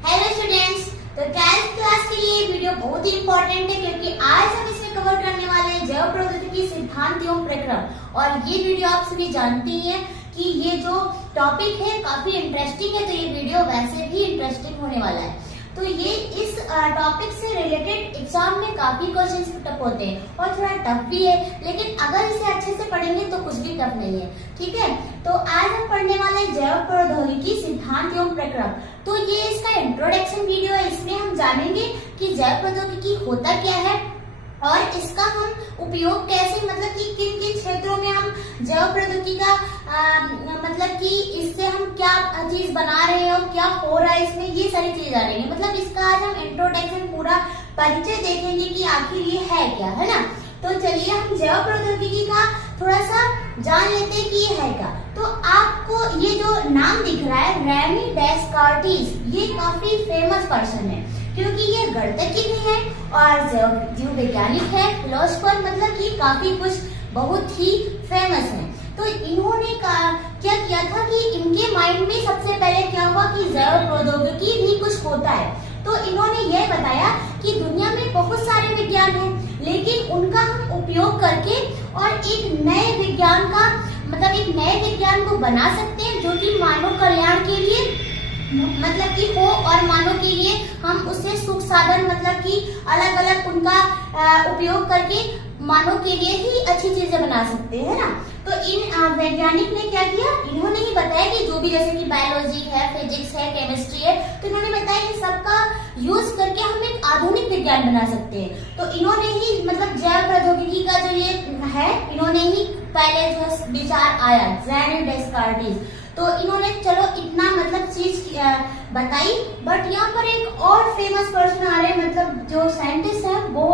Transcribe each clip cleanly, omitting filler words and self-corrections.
Hello students, तो 10th class के लिए वीडियो बहुत ही इंपॉर्टेंट है क्योंकि आज हम इसमें कवर करने वाले हैं जैव प्रौद्योगिकी सिद्धांत एवं प्रक्रम। और ये वीडियो आप सभी जानते ही हैं कि ये जो टॉपिक है काफी इंटरेस्टिंग है, तो ये वीडियो वैसे भी इंटरेस्टिंग होने वाला है। तो ये इस टॉपिक से रिलेटेड एग्जाम में काफी क्वेश्चंस टफ होते हैं और थोड़ा टफ भी है, लेकिन अगर इसे अच्छे से पढ़ेंगे तो कुछ भी टफ नहीं है। ठीक है, तो आज हम पढ़ने वाले हैं जैव प्रौद्योगिकी सिद्धांत एवं प्रक्रम। तो ये इसका इंट्रोडक्शन वीडियो है, इसमें हम जानेंगे कि जैव प्रौद्योगिकी होता क्या है और इसका हम उपयोग कैसे, मतलब कि किन किन क्षेत्रों में हम जैव प्रौद्योगिकी का मतलब कि इससे हम क्या चीज बना रहे हैं और क्या हो रहा है इसमें, ये सारी चीजें जानेंगे। मतलब इसका आज हम इंट्रोडक्शन पूरा परिचय देखेंगे कि आखिर ये है क्या, है ना। तो चलिए हम जैव प्रौद्योगिकी का थोड़ा सा जान लेते हैं कि ये है क्या। तो आपको ये जो नाम दिख रहा है रेनी डेस्कार्टिस, ये काफी फेमस पर्सन है क्योंकि ये गणितज्ञ भी है और जीव वैज्ञानिक है, फिलोसफर, मतलब कि काफी कुछ बहुत ही फेमस है। तो इन्होंने क्या किया था कि इनके माइंड में सबसे पहले क्या हुआ कि जैव प्रौद्योगिकी भी कुछ होता है। तो इन्होंने यह बताया कि दुनिया में बहुत सारे विज्ञान हैं, लेकिन उनका हम उपयोग करके और एक नए विज्ञान का मतलब एक नए विज्ञान को बना सकते हैं जो कि मानव कल्याण के लिए मतलब कि हो और मानव के लिए हम उससे सुख साधन मतलब कि अलग अलग उनका उपयोग करके मानव के लिए ही अच्छी चीजें बना सकते हैं ना। तो इन वैज्ञानिक ने क्या किया, इन्होंने ही बताया कि जो भी जैसे कि बायोलॉजी है, फिजिक्स है, केमिस्ट्री है, तो इन्होंने बताया कि सबका यूज करके हम एक आधुनिक विज्ञान बना सकते हैं। तो इन्होंने ही मतलब जैव प्रौद्योगिकी का जो ये है, इन्होंने ही पहले जो विचार आया रेनी डेस्कार्टिस। तो इन्होंने चलो इतना मतलब चीज बताई, बट यहाँ पर एक और फेमस पर्सन आ रहे हैं, मतलब जो साइंटिस्ट है वो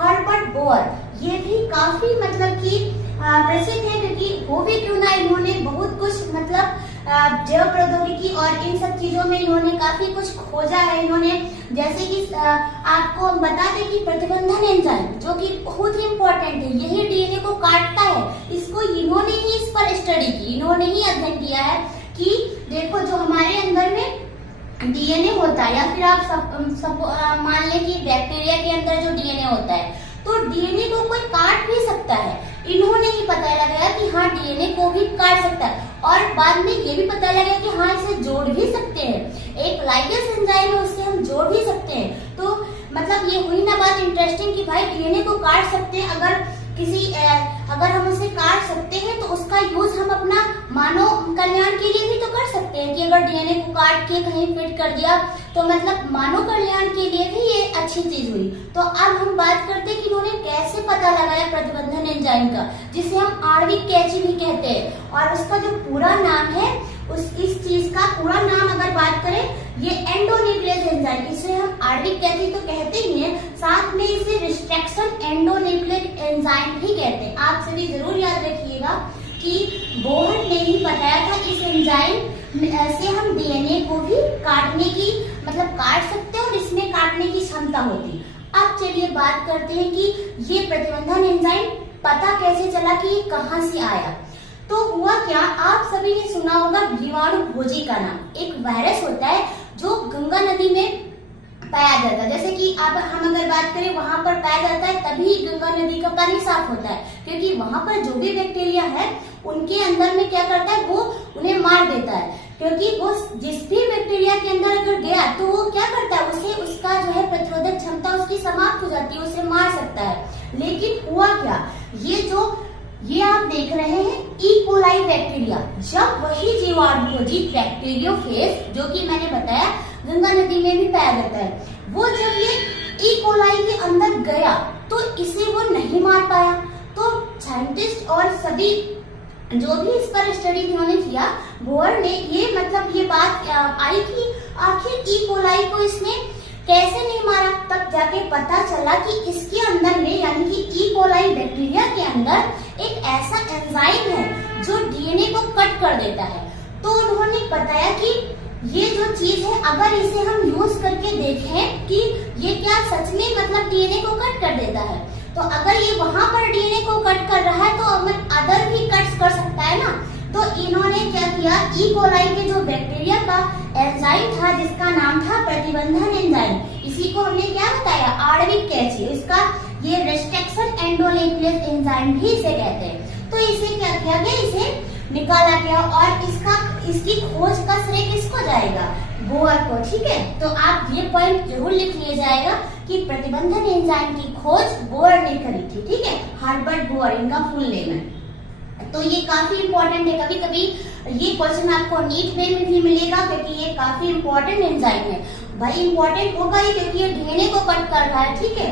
हर्बर्ट बोअर। ये भी काफी मतलब कि प्रसिद्ध है क्योंकि वो भी क्यों ना, इन्होंने बहुत कुछ मतलब जैव प्रौद्योगिकी और इन सब चीजों में इन्होंने काफी कुछ खोजा है। इन्होंने जैसे कि आपको बता दें कि प्रतिबंधन एंजाइम जो कि बहुत ही इम्पोर्टेंट है, यही डीएनए को काटता है, इसको इन्होंने ही इस पर स्टडी की, इन्होंने ही अध्ययन किया है कि देखो जो हमारे अंदर में डीएनए होता है, या फिर आप सब मान लें कि बैक्टीरिया के अंदर जो डीएनए होता है, तो डीएनए को कोई काट भी सकता है। इन्होंने ही पता लगाया कि हाँ डीएनए को भी काट सकता है, और बाद में ये भी पता लगा कि हाँ इसे जोड़ भी सकते हैं, एक लाइगेज एंजाइम है उससे हम जोड़ भी सकते हैं। तो मतलब ये हुई ना बात इंटरेस्टिंग कि भाई डीएनए को काट सकते हैं, अगर हम उसे काट सकते हैं तो उसका यूज हम अपना मानव कल्याण के लिए भी तो कर सकते हैं कि अगर डीएनए को काट के कहीं फिट कर दिया तो मतलब मानव कल्याण के लिए भी ये अच्छी चीज हुई। तो अब हम बात करते हैं कि इन्होंने कैसे पता लगाया प्रतिबंधन एंजाइम का, जिसे हम आणविक कैंची भी कहते हैं, और उसका जो पूरा नाम है इस चीज का पूरा नाम अगर बात करें, ये एंडोन्यूक्लियस एंजाइम, इसे हम आणविक कैंची तो कहते ही हैं, साथ में इसे रिस्ट्रक्शन एंडोन्यूक्लिक एंजाइम भी कहते हैं। आप सभी जरूर याद रखिएगा कि बोहर ने ही बताया था इस एंजाइम से हम डीएनए को भी काटने की मतलब काट सकते हैं और इसमें काटने की क्षमता होती। अब चलिए बात करते हैं कि ये प्रतिबंधन एंजाइम पता कैसे चला कि ये कहाँ से आया। तो हुआ क्या, आप सभी ने सुना होगा जीवाणु भोजी का नाम। एक वायरस होता है जो गंगा नदी में पाया जाता है, जैसे कि अब हम अगर बात करें वहां पर पाया जाता है, तभी गंगा नदी का पानी साफ होता है, क्योंकि वहां पर जो भी बैक्टीरिया है उनके अंदर में क्या करता है, वो उन्हें मार देता है, क्योंकि वो जिस भी बैक्टीरिया के अंदर अगर गया तो वो क्या करता है, उसे उसका जो है प्रतिरोधक क्षमता उसकी समाप्त हो जाती है, उसे मार सकता है। लेकिन हुआ क्या, ये आप देख रहे हैं ई कोलाई बैक्टीरिया, जब वही जीवाणु भोजी बैक्टीरियोफेज जो कि मैंने बताया गंगा नदी में भी पाया जाता है, वो जब ये ई कोलाई के अंदर गया तो इसे वो नहीं मार पाया। तो साइंटिस्ट और सभी जो भी इस पर स्टडी इन्होंने किया, बोअर ने ये मतलब ये बात आई कि आखिर ई कोलाई को इसने कैसे नहीं मारा। तब जाके पता चला कि इसके अंदर में यानी कि ई कोलाई बैक्टीरिया के अंदर एक ऐसा एंजाइम है जो डीएनए को कट कर देता है। तो उन्होंने बताया कि ये जो चीज है अगर इसे हम यूज करके देखें कि ये क्या सच में मतलब डीएनए को कट कर देता है, तो अगर ये वहां पर डीएनए को कट कर रहा है तो अदर भी कट कर सकता है ना। तो इन्होंने क्या किया, ई कोलाई के जो बैक्टीरिया का एंजाइम था जिसका नाम था प्रतिबंधन एंजाइम, इसी को हमने क्या बताया, आणविक कैंची, इसका ये रेस्ट्रिक्शन एंडोन्यूक्लियस एंजाइम भी इसे कहते हैं। तो इसे क्या किया गया, इसे निकाला गया और इसकी खोज का श्रेय किसको जाएगा, बोअर को। ठीक है, तो आप ये पॉइंट जरूर लिख लिया जाएगा कि प्रतिबंधन एंजाइम की खोज बोअर ने करी थी। ठीक है, हर्बर्ट बोअर इनका फुल नेम है। तो ये काफी इंपॉर्टेंट है, कभी कभी ये क्वेश्चन आपको नीट में भी मिलेगा क्योंकि ये काफी इंपॉर्टेंट एंजाइम है। भाई इंपॉर्टेंट होगा ही क्योंकि ये डीएनए को कट कर रहा है। ठीक है,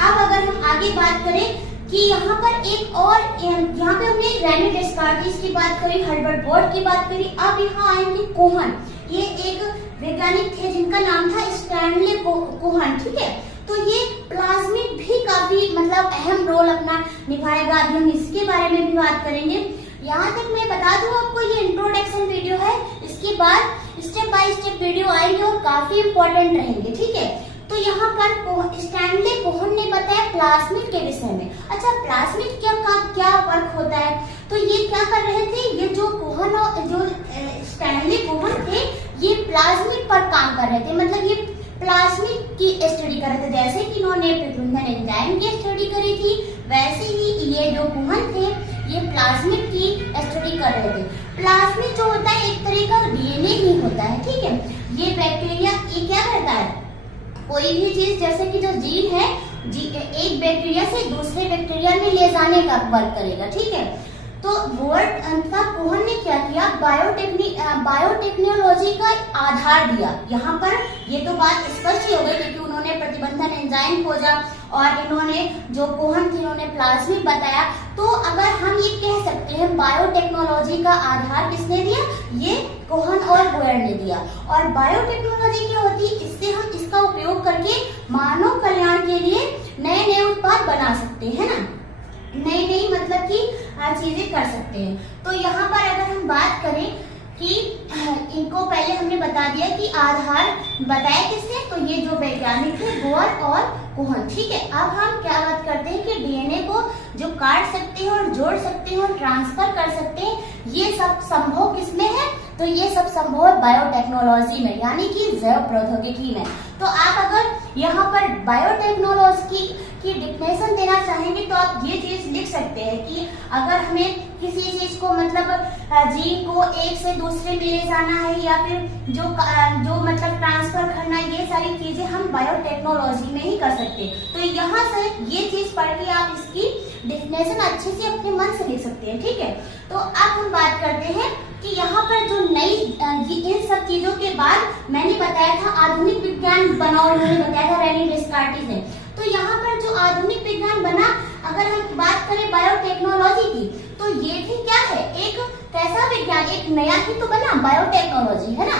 अब अगर हम आगे बात करें कि यहाँ पर एक और, यहाँ पे हमने रेनी डेस्कार्टिस की बात करी, हर्बर्ट बोअर की बात करी, अब यहाँ आएंगे कोहन। ये एक वैज्ञानिक थे जिनका नाम था स्टैनली कोहन। ठीक है, तो ये प्लाज्मिड भी काफी मतलब अहम रोल अपना निभाएगा, अभी हम इसके बारे में भी बात करेंगे। यहाँ तक मैं बता दूं आपको, ये इंट्रोडक्शन वीडियो है, इसके बाद स्टेप बाय स्टेप वीडियो आएंगे और काफी इंपॉर्टेंट रहेंगे। ठीक है, तो यहाँ पर स्टैनली कोहन ने बताया प्लाज्मिड के विषय में। अच्छा, प्लाज्मिड क्या वर्क होता है, तो ये क्या कर रहे थे, ये जो कोहन और जो स्टैनली कोहन थे ये प्लाज्मिड पर काम कर रहे थे, मतलब ये प्लाज्मिड की स्टडी कर रहे थे। जैसे कि इन्होंने प्रतिबंधन एंजाइम की स्टडी करी थी, वैसे ही ये जो कोहन थे ये प्लाज्मिड की स्टडी कर रहे थे। प्लाज्मिड जो होता है एक तरह का डीएनए ही होता है। ठीक है, ये बैक्टीरिया ये क्या करता है, कोई भी चीज जैसे कि जो जीन है एक बैक्टीरिया से दूसरे बैक्टीरिया में ले जाने का वर्क करेगा। ठीक है, तो बोअर कोहन ने क्या किया, बायोटेक्नोलॉजी का आधार दिया। यहाँ पर ये तो बात स्पष्ट ही हो गई क्योंकि उन्होंने प्रतिबंधन एंजाइम खोजा और इन्होंने जो कोहन थे इन्होंने प्लाज्मिड बताया। तो अगर हम ये कह सकते हैं बायोटेक्नोलॉजी का आधार किसने दिया, ये कोहन और बोअर ने दिया। और बायोटेक्नोलॉजी क्या होती है, इससे हम इसका उपयोग करके मानव कल्याण के लिए नए नए उत्पाद बना सकते हैं ना, नई मतलब कि चीजें कर सकते हैं। तो यहाँ पर अगर हम बात करें कि इनको पहले हमने बता दिया कि आधार बताया किसने, तो ये जो वैज्ञानिक थे बोअर और कोहन। ठीक है, अब हम क्या बात करते हैं कि डीएनए को जो काट सकते हैं और जोड़ सकते हैं और ट्रांसफर कर सकते हैं, ये सब संभव किसमें है, तो ये सब संभव है बायोटेक्नोलॉजी में, यानी कि जैव प्रौद्योगिकी में। तो आप अगर यहाँ पर बायोटेक्नोलॉजी की डिफिनेशन देना चाहेंगे तो आप ये चीज लिख सकते हैं कि अगर हमें किसी चीज को मतलब जीन को एक से दूसरे में ले जाना है या फिर जो मतलब ट्रांसफर करना, ये सारी चीजें हम बायोटेक्नोलॉजी में ही कर सकते हैं। तो यहाँ से ये चीज पढ़ के आप इसकी डिफिनेशन अच्छे से अपने मन से लिख सकते हैं। ठीक है, तो अब हम बात करते हैं कि यहाँ पर जो नई इन सब चीजों के बाद मैंने बताया था आधुनिक विज्ञान बना, उन्होंने बताया था रेनी डेस्कार्टिस ने। तो यहाँ पर जो आधुनिक विज्ञान बना, अगर हम बात करें बायोटेक्नोलॉजी की, तो ये भी क्या है, एक कैसा विज्ञान, एक नया ही तो बना, बायोटेक्नोलॉजी है ना।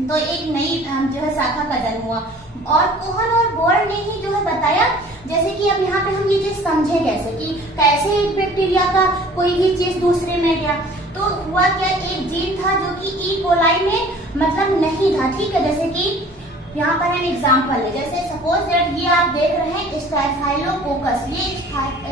तो एक नई जो है शाखा का जन्म हुआ और कोहन और बोअर ने ही जो है बताया। जैसे कि अब यहाँ पे हम ये चीज समझे कैसे एक बैक्टीरिया का कोई भी चीज दूसरे में गया। तो हुआ क्या, एक जीन था जो कि ई कोलाई में मतलब नहीं था। ठीक है, जैसे कि यहाँ पर हम एग्जाम्पल है, जैसे सपोज दैट ये आप देख रहे हैं स्टेफाइलोकोकस, ये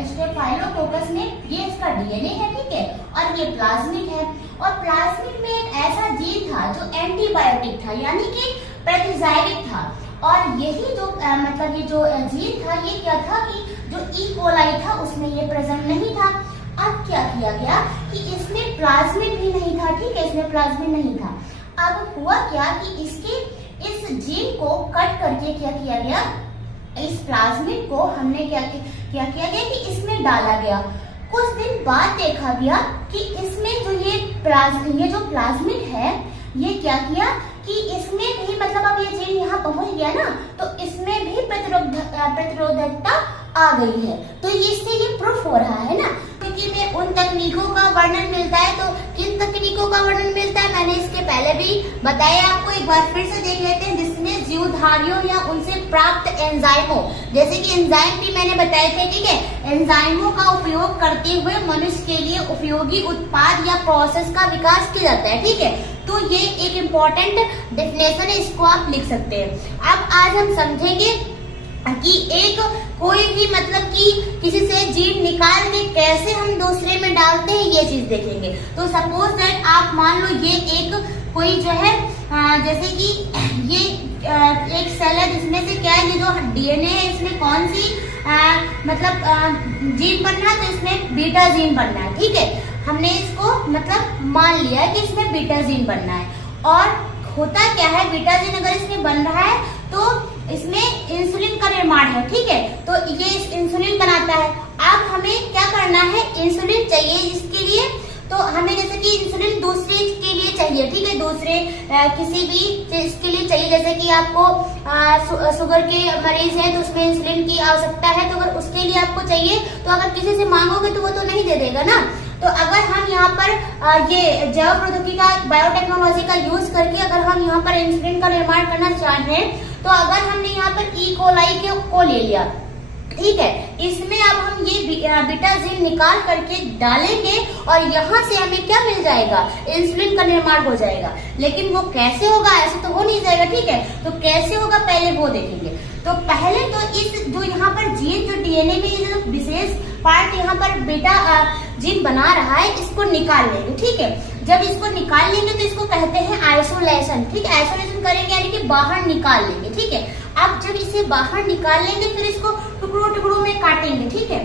स्टेफाइलोकोकस में ये इसका डीएनए है। ठीक है, और ये प्लाज्मिड है और प्लाज्मिड में एक ऐसा जीन था जो एंटीबायोटिक था, यानी कि प्रतिजैविक था। और यही जो मतलब ये जो जीन था ये क्या था कि जो ई कोलाई था उसमें ये प्रेजेंट नहीं था। अब क्या किया गया कि इसमें प्लाज्मिड भी नहीं था। ठीक है, इसमें प्लाज्मिड नहीं था। अब हुआ क्या कि इस जीन को कट करके क्या किया गया, इस प्लाज्मिड को हमने क्या किया गया कि इसमें डाला गया। कुछ दिन बाद देखा गया कि इसमें जो ये जो प्लाज्मिड है ये क्या किया कि इसमें भी मतलब अब ये जीन यहाँ पहुंच गया ना, तो इसमें भी प्रतिरोधकता आ गई है। तो इससे ये प्रूफ हो रहा है ना, क्योंकि में उन तकनीकों का वर्णन मिलता है। तो किन तकनीकों का वर्णन मिलता है मैंने इसके पहले भी बताया आपको, एक बार फिर से देख लेते हैं। जिसमें जीवधारियों या उनसे प्राप्त एंजाइमों, जैसे कि एंजाइम भी मैंने बताए थे। ठीक है, एंजाइमों का उपयोग करते हुए मनुष्य के लिए उपयोगी उत्पाद या प्रोसेस का विकास किया जाता है। ठीक है, तो ये एक इम्पोर्टेंट डेफिनेशन है, इसको आप लिख सकते हैं। अब आज हम समझेंगे कि एक कोई भी मतलब कि किसी से जीन निकाल के कैसे हम दूसरे में डालते हैं, ये चीज देखेंगे। तो सपोज दैट आप मान लो ये एक कोई जो है जैसे कि ये एक सेल है जिसमें से क्या है, ये जो डीएनए है इसमें कौन सी मतलब जीन बनना है, तो इसमें बीटा जीन बनना है। ठीक है, हमने इसको मतलब मान लिया है कि इसमें बीटा जीन बनना है। और होता क्या है, बीटा जीन अगर इसमें बन रहा है तो इसमें इंसुलिन का निर्माण है। ठीक है, तो ये इंसुलिन बनाता है। अब हमें क्या करना है, इंसुलिन चाहिए इसके लिए, तो हमें जैसे कि इंसुलिन दूसरे के लिए चाहिए। ठीक है, दूसरे किसी भी चीज के लिए चाहिए, जैसे कि आपको शुगर के मरीज है तो उसमें इंसुलिन की आवश्यकता है, तो अगर उसके लिए आपको चाहिए तो अगर किसी से मांगोगे तो वो तो नहीं दे देगा ना। तो अगर हम यहाँ पर ये जैव प्रौद्योगिकी का, बायोटेक्नोलॉजी का यूज करके अगर हम यहाँ पर इंसुलिन का निर्माण करना चाहें, तो अगर हमने यहाँ पर ई कोलाई को ले लिया, ठीक है, इसमें अब हम ये बीटा जीन निकाल करके डालेंगे और यहाँ से हमें क्या मिल जाएगा, इंसुलिन का निर्माण हो जाएगा। लेकिन वो कैसे होगा, ऐसे तो हो नहीं जाएगा। ठीक है, तो कैसे होगा पहले वो देखेंगे। तो पहले तो इस जो यहाँ पर जीन, जो डीएनए में ये जो विशेष पार्ट यहाँ पर बीटा जीन बना रहा है, इसको निकाल लेंगे। ठीक है, जब इसको निकाल लेंगे तो इसको कहते हैं आइसोलेशन। ठीक है, आइसोलेशन करेंगे यानी कि बाहर निकाल लेंगे। ठीक है, अब जब इसे बाहर निकाल लेंगे फिर इसको टुकड़ों टुकड़ों में काटेंगे। ठीक है,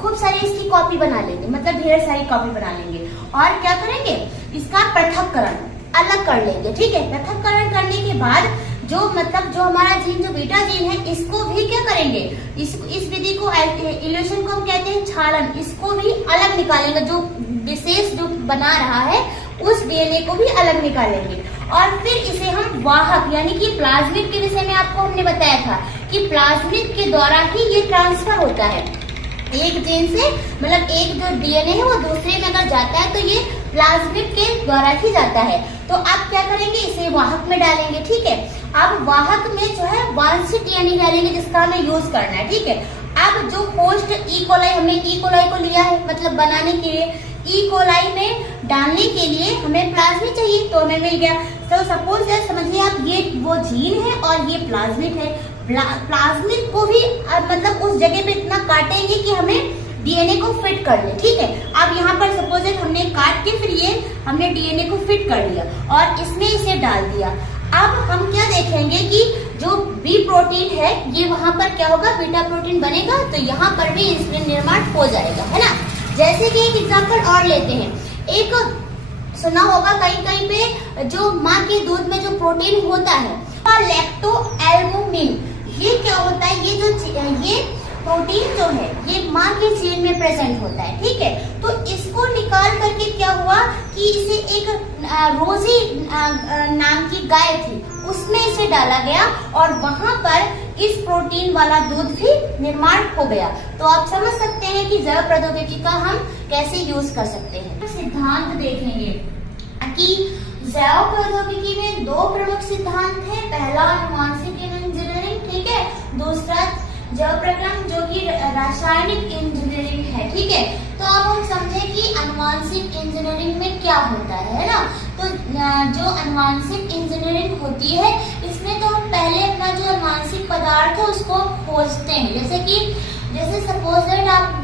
खूब सारी इसकी कॉपी बना लेंगे, मतलब ढेर सारी कॉपी बना लेंगे। और क्या करेंगे, इसका पृथक्करण अलग कर लेंगे। ठीक है, पृथक्करण करने के बाद जो मतलब जो हमारा जीन, जो बीटा जीन है, इसको भी क्या करेंगे, इस विधि को इल्यूशन को हम कहते हैं क्षालन, इसको भी अलग निकालेंगे। जो विशेष जो बना रहा है उस डीएनए को भी अलग निकालेंगे। और फिर इसे हम वाहक यानी कि प्लाज्मिड के विषय में आपको हमने बताया था कि प्लाज्मिड के द्वारा ही ये ट्रांसफर होता है एक जीन से, मतलब एक जो डीएनए है वो दूसरे में अगर जाता है तो ये प्लाज्मिड के द्वारा ही जाता है। तो आप क्या करेंगे, इसे वाहक में डालेंगे। ठीक है, अब वाहक में जो है वांछित डीएनए डालेंगे जिसका हमें यूज करना है। ठीक है, अब जो होस्ट ई कोलाई, हमने ई कोलाई को लिया है मतलब बनाने के लिए, ई कोलाई में डालने के लिए हमें प्लाज्मिड चाहिए, तो हमें मिल गया। तो सपोज समझिए आप, ये वो जीन है और ये प्लाज्मिड है। प्लाज्मिड को भी मतलब उस जगह पे इतना काटेंगे कि हमें डीएनए को फिट कर ले। ठीक है, अब यहाँ पर सपोज हमने काट के फिर ये हमने डीएनए को फिट कर लिया और इसमें इसे डाल दिया। अब हम क्या देखेंगे कि जो बी प्रोटीन है ये वहां पर क्या होगा, बीटा प्रोटीन बनेगा, तो यहाँ पर भी इंसुलिन निर्माण हो जाएगा, है ना। जैसे कि एक एग्जांपल और लेते हैं, एक सुना होगा कहीं कहीं पे जो माँ के दूध में जो प्रोटीन होता है लैक्टो एल्बुमिन, ये क्या होता है, ये प्रोटीन जो है ये माँ के चेन में प्रेजेंट होता है। ठीक है, तो इसको निकाल करके क्या हुआ कि इसे एक रोजी नाम की गाय थी उसमें इसे डाला गया और वहां पर इस प्रोटीन वाला दूध भी निर्माण हो गया। तो आप समझ सकते हैं कि जैव प्रौद्योगिकी का हम कैसे यूज कर सकते हैं। सिद्धांत देखेंगे कि जैव प्रौद्योगिकी में दो प्रमुख सिद्धांत हैं। पहला आनुवांशिक इंजीनियरिंग, ठीक है, दूसरा जैव प्रक्रम जो कि रासायनिक इंजीनियरिंग है। ठीक है, तो अब हम समझे कि आनुवांशिक इंजीनियरिंग में क्या होता है ना। तो जो आनुवांशिक इंजीनियरिंग होती है इसमें तो हम पहले अपना जो आनुवांशिक पदार्थ है उसको खोजते हैं। जैसे सपोज दैट आप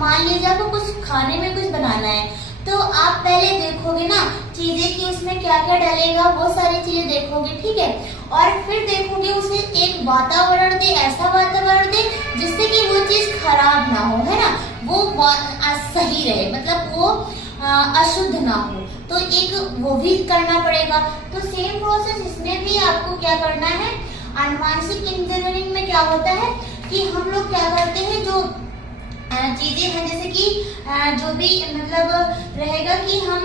मान लीजिए आपको कुछ खाने में कुछ बनाना है, तो आप पहले देखोगे ना चीजें कि उसमें क्या क्या डलेगा, वो सारी चीजें देखोगे। ठीक है, और फिर देखोगे उसे एक वातावरण दे, ऐसा वातावरण दे जिससे कि वो चीज खराब ना हो, है ना, वो सही रहे, मतलब वो अशुद्ध ना हो, तो एक वो भी करना पड़ेगा। तो सेम प्रोसेस इसमें भी आपको क्या करना है। आनुवांशिक इंजीनियरिंग में क्या होता है कि हम लोग क्या करते हैं, जो चीजें हैं जैसे कि जो भी मतलब रहेगा कि हम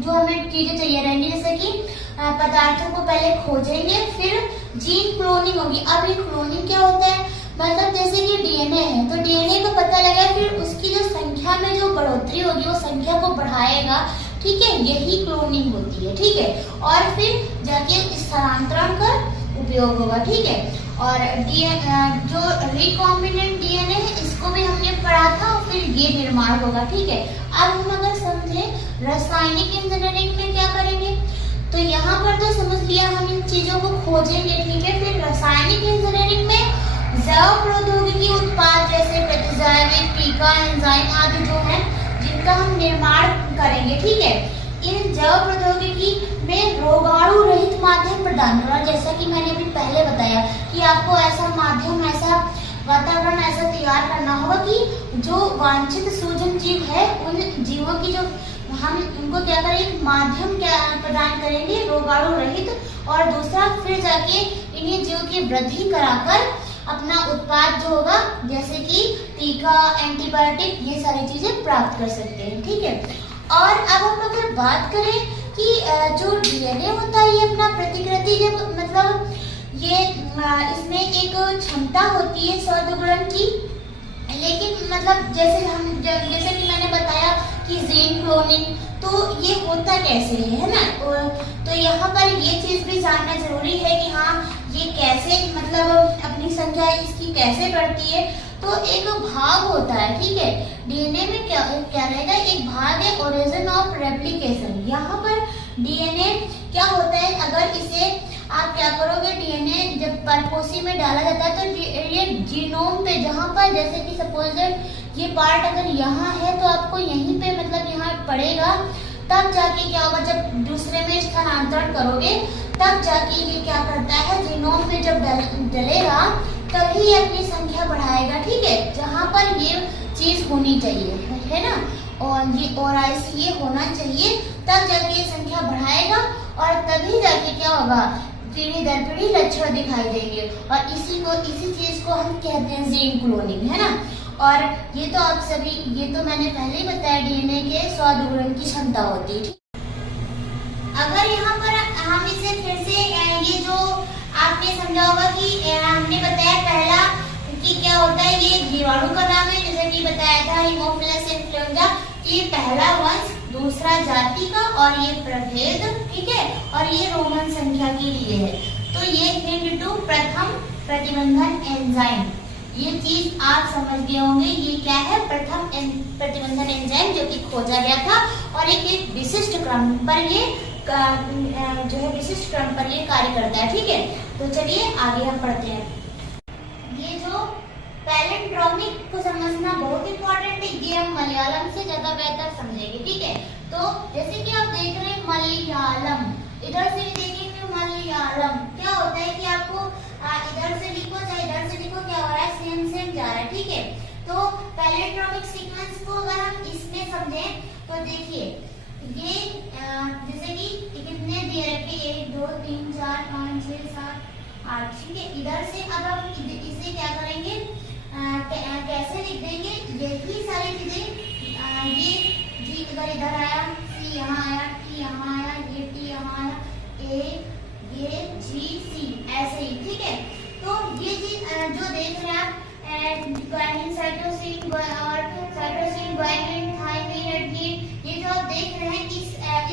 जो हमें चीजें चाहिए रहेंगी, जैसे कि पदार्थों को पहले खोजेंगे, फिर जीन क्लोनिंग होगी। अब ये क्लोनिंग क्या होता है, मतलब जैसे कि डीएनए है तो डीएनए को पता लगा, फिर उसकी जो संख्या में जो बढ़ोतरी होगी वो संख्या को बढ़ाएगा। ठीक है, यही क्लोनिंग होती है। ठीक है, और फिर जाके स्थानांतरण का उपयोग होगा। ठीक है, और जो रिकॉम्बिनेंट डीएनए है इसको भी हमने पढ़ा था, फिर ये निर्माण होगा। ठीक है, अब हम अगर समझे रासायनिक इंजीनियरिंग में क्या करेंगे, तो यहाँ पर तो समझ लिया हम इन चीजों को खोजेंगे। ठीक है, फिर रासायनिक इंजीनियरिंग में जैव प्रौद्योगिकी उत्पाद जैसे प्रतिजैविक, टीका, एंजाइम आदि जो है जिनका हम निर्माण करेंगे, ठीक है। इन जैव प्रौद्योगिकी में रोगाणु रहित माध्यम प्रदान करना, जैसा कि मैंने अभी पहले बताया कि आपको ऐसा माध्यम, ऐसा वातावरण ऐसा तैयार करना होगा कि जो वांछित सूजन जीव है उन जीवों की जो हम उनको क्या करें, एक माध्यम क्या प्रदान करेंगे रोगाणु रहित, और दूसरा फिर जाके इन्हीं जीवों की वृद्धि कराकर अपना उत्पाद जो होगा जैसे कि टीका, एंटीबायोटिक, ये सारी चीजें प्राप्त कर सकते हैं, ठीक है। और अब हम अगर बात करें कि जो डीएनए होता है ये अपना प्रतिकृति जब मतलब ये इसमें एक क्षमता होती है स्व-दोगुणन की, लेकिन मतलब जैसे कि मैंने बताया कि जीन क्लोनिंग, तो ये होता कैसे है ना। तो यहाँ पर ये चीज भी जानना जरूरी है कि हाँ ये कैसे मतलब अपनी संख्या इसकी कैसे बढ़ती है। तो एक भाग होता है, ठीक है, डीएनए में क्या रहेगा, एक भाग है ओरिजिन ऑफ रेप्लिकेशन। यहाँ पर डीएनए क्या होता है, अगर इसे आप क्या करोगे, डीएनए जब परपोसी में डाला जाता है तो ये जीनोम पे, जहाँ पर जैसे कि सपोज ये पार्ट अगर यहाँ है तो आपको यहीं पे मतलब यहाँ पड़ेगा, तब जाके क्या होगा, जब दूसरे में स्थानांतरण करोगे तब जाके ये क्या करता है, जीनोम पे जब डलेगा तभी अपनी संख्या बढ़ाएगा, ठीक है, जहाँ पर ये चीज होनी चाहिए, है ना, और ऐसे ये होना चाहिए, तब जाके ये संख्या बढ़ाएगा और तभी जाके क्या होगा, पीढ़ी दर पीढ़ी लक्षण दिखाई देंगे। और इसी चीज को हम कहते हैं जीन क्लोनिंग, है ना। और ये तो आप सभी, ये तो मैंने पहले ही बताया डीएनए के स्व-दोगुणन की क्षमता होती है। अगर यहाँ पर हम इसे फिर से ये जो आपने समझा होगा कि हमने बताया पहला कि क्या होता है, ये जीवाणु का नाम है, जैसे कि बताया था हीमोफिलस इन्फ्लुएंजा, ये पहला वंश, दूसरा जाति का, और ये प्रभेद, ठीक है, और ये रोमन संख्या के लिए है। तो ये हिंट टू प्रथम प्रतिबंधन एंजाइम, ये चीज आप समझ गए होंगे, ये क्या है, प्रथम प्रतिबंधन एंजाइम जो कि खोजा गया था और एक विशिष्ट क्रम पर ये जो है विशिष्ट क्रम पर ये कार्य करता है, ठीक है। तो चलिए आगे हम पढ़ते हैं। ये जो पैलिंड्रोमिक को समझना बहुत इंपॉर्टेंट है, ये हम मलयालम से ज्यादा बेहतर समझेंगे, ठीक है। तो जैसे कि आप देख रहे हैं मलयालम, इधर से देखेंगे मलयालम, क्या होता है कि आपको इधर से लिखो चाहे इधर से लिखो, क्या हो रहा है, सेम जा रहा है, ठीक है। तो पैलिंड्रोमिक सीक्वेंस को अगर हम इसमें समझें तो देखिए ये जैसे कि कितने दे रखे, 1 2 3 4 5 6 7 8, ठीक है। इधर से अब हम इसे क्या करेंगे, कैसे लिख देंगे, यही सारी चीजें, ये जी अगर इधर आया, सी यहाँ आया, टी यहाँ आया, ये टी यहाँ आया, ए ये जी सी, ऐसे ही, ठीक है। तो ये चीज जो देख रहे हैं आप, ग्वानिन, साइटोसिन और साइटोसिन, ग्वानिन, थाइमिन, एडेनिन, ये जो आप देख रहे हैं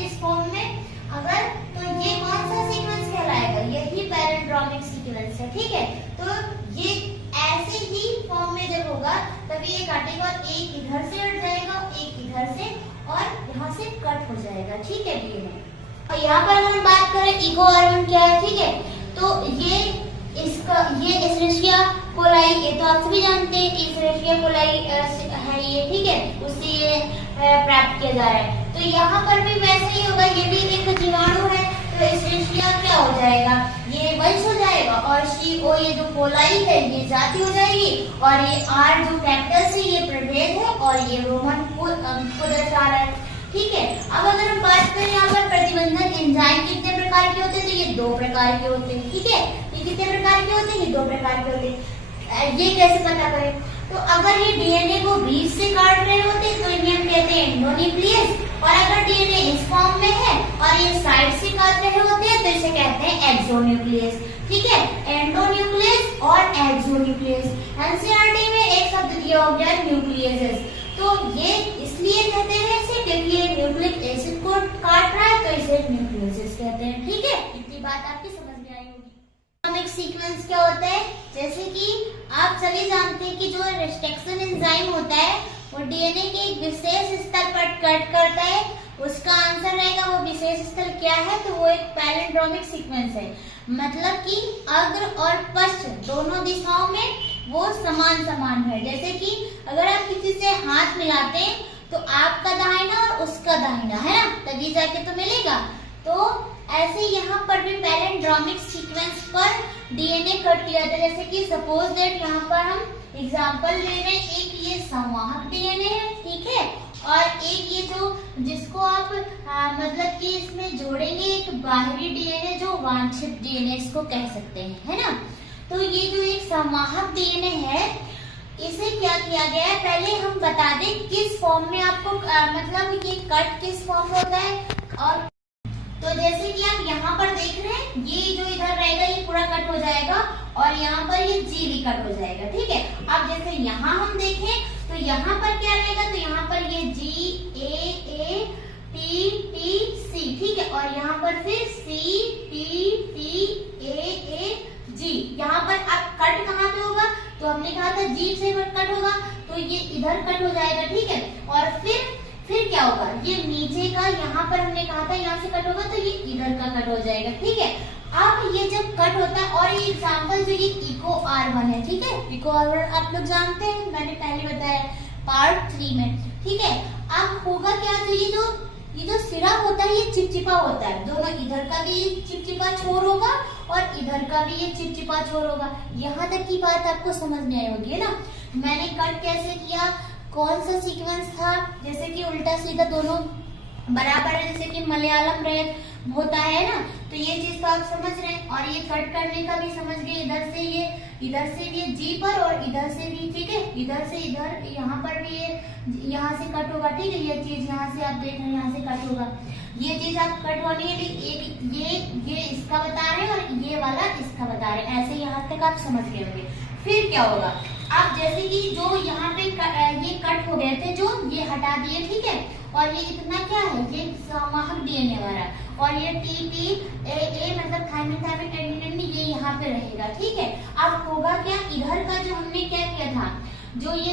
इस फॉर्म में, अगर तो ये कौन सा सीक्वेंस कहलाएगा, यही पैलिंड्रोमिक सीक्वेंस है, ठीक है। तो ये ऐसे ही फॉर्म में जब होगा तभी ये काटेगा, एक इधर से हट जाएगा, एक इधर से, और यहाँ से कट हो जाएगा, ठीक है डीएनए। और यहाँ पर अगर हम बात करें इको ऑर्गन क्या है, ठीक है, तो ये एस्चेरिचिया कोलाई, ये तो आप सभी जानते हैं कि एस्चेरिचिया कोलाई है ये, ठीक है, उससे ये प्राप्त किया जा रहा है। तो यहाँ पर भी वैसे ही होगा, ये भी एक जीवाणु है, तो एस्चेरिचिया क्या हो जाएगा, ये वंश हो जाएगा, और CO ये जो कोलाई है ये जाति हो जाएगी, और ये R जो कैक्टस है ये प्रभेद है, और ये रोमन को दर्शा रहा है, ठीक है। अब अगर हम बात करें यहाँ पर प्रतिबंधन एंजाइम कितने प्रकार के होते हैं, तो ये 2 प्रकार के होते हैं, ठीक है। ये कितने प्रकार के होते हैं, ये 2 प्रकार के होते हैं। ये कैसे पता करें, तो अगर ये डीएनए को बीच से काट रहे होते तो इन्हें हम कहते हैं एंडोन्यूक्लियस, और अगर डीएनए इस फॉर्म में है और ये साइड से काट रहे होते हैं तो इसे कहते हैं एक्सोन्यूक्लियस, ठीक है, एंडोन्यूक्लियस और एक्सोन्यूक्लियस। एनसीईआरटी में एक शब्द दिया हो गया न्यूक्लियस, तो ये इसलिए कहते हैं इसे क्योंकि ये न्यूक्लिक एसिड को काट रहा है, तो इसे न्यूक्लियस कहते हैं, ठीक है। इतनी बात आपकी समझ में आई होगी। एक सीक्वेंस क्या होता है, जैसे कि आप सभी जानते हैं कि जो रिस्ट्रिक्शन एंजाइम होता है वो डीएनए के एक विशेष स्थल पर कट करता है, उसका आंसर रहेगा वो विशेष स्थल क्या है, तो वो एक पैलिंड्रोमिक सीक्वेंस है। मतलब कि अग्र और पश्च दोनों दिशाओं में वो समान समान है। जैसे कि अगर आप किसी से हाथ मिलाते हैं तो आपका दाहिना और उसका दाहिना, है ना, तभी जाके तो मिलेगा। तो ऐसे यहाँ पर भी पैलिंड्रोमिक सीक्वेंस पर डीएनए कट किया जाता है। जैसे कि सपोज दैट यहाँ पर हम एग्जांपल ले रहे हैं, एक ये संवाहक डीएनए है, ठीक है, और एक ये जो जिसको आप मतलब कि इसमें जोड़ेंगे एक बाहरी डीएनए जो वांछित डीएनए इसको कह सकते हैं, है ना। तो ये जो एक संवाहक डीएनए है, इसे क्या किया गया है, पहले हम बता दें किस फॉर्म में आपको मतलब ये कट किस फॉर्म में होता है। और तो जैसे कि आप यहाँ पर देख रहे हैं, ये जो इधर रहेगा ये पूरा कट हो जाएगा और यहाँ पर ये जी भी कट हो जाएगा, ठीक है। अब जैसे यहाँ हम देखें तो यहाँ पर क्या रहेगा, तो यहाँ पर ये जी ए टी टी सी, ठीक है, और यहाँ पर फिर सी टी टी ए जी। यहाँ पर अब कट कहाँ पे होगा, तो हमने कहा था जी से कट होगा, तो ये इधर कट हो जाएगा, ठीक है। और फिर क्या होगा, ये नीचे का यहाँ पर हमने कहा था यहाँ से कट होगा, तो ये इधर का कट हो जाएगा, ठीक है। अब ये जब कट होता है, और ये एग्जाम्पल जो ये इको R1 है, ठीक है, इको R1 आप लोग जानते हैं, मैंने पहले बताया पार्ट 3 में, ठीक है। अब होगा क्या, तो ये जो सिरा होता है ये चिपचिपा होता है, दोनों इधर का भी चिपचिपा छोर होगा और इधर का भी ये चिपचिपा छोर होगा। यहाँ तक की बात आपको समझ में आई होगी, है ना। मैंने कट कैसे किया, कौन सा सीक्वेंस था, जैसे कि उल्टा सीधा दोनों बराबर है, जैसे कि मलयालम रेख होता है ना, तो ये चीज तो आप समझ रहे हैं। और ये कट करने का भी समझ गए, इधर से ये जी पर और इधर से भी, ठीक है, इधर से इधर यहाँ पर भी ये यहाँ से कट होगा, ठीक है। ये चीज यहाँ से आप देख रहे हैं, यहाँ से कट होगा, ये चीज आप कट होनी है, एक ये इसका बता रहे हैं और ये वाला इसका बता रहे हैं, ऐसे यहाँ तक आप समझ गए होंगे। फिर क्या होगा, आप जैसे कि जो यहाँ पे ये कट हो गए थे, जो ये हटा दिए, ठीक है, और ये इतना क्या है, ये संवाहक डीएनए वाला, और ये टी टी ए मतलब थायमिन एडेनिन ये यहाँ पे रहेगा, ठीक है। अब होगा क्या, इधर का जो हमने क्या किया था, जो ये